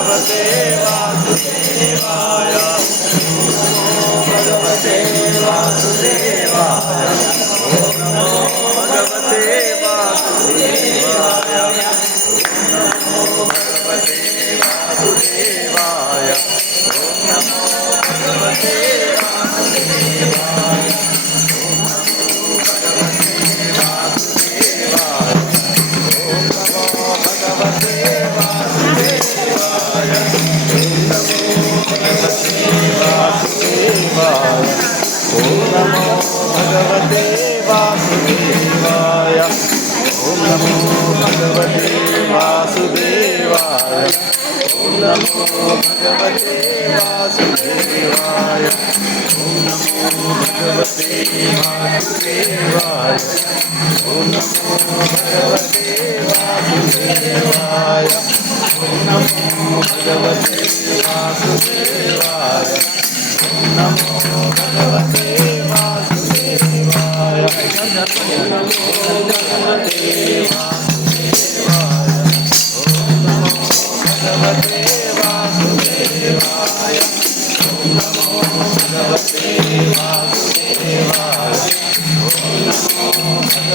भगवते वासुदेवाय भगवते वासुदेवाय नमो भगवते वासुदेवाय नमो भगवते वासुदेवाय नमो भगवते वासुदेवाय भगवते वासुदेवाय ओम नमो भगवते वासुदेवाय ओम नमो भगवते वासुदेवाय ओम नमो भगवते वासुदेवाय ओम नमो भगवते वासुदेवाय ओम नमो भगवते वासुदेवाय ओम नमो भगवते वासुदेवाय ओम नमो भगवते वासुदेवाय ओम नमो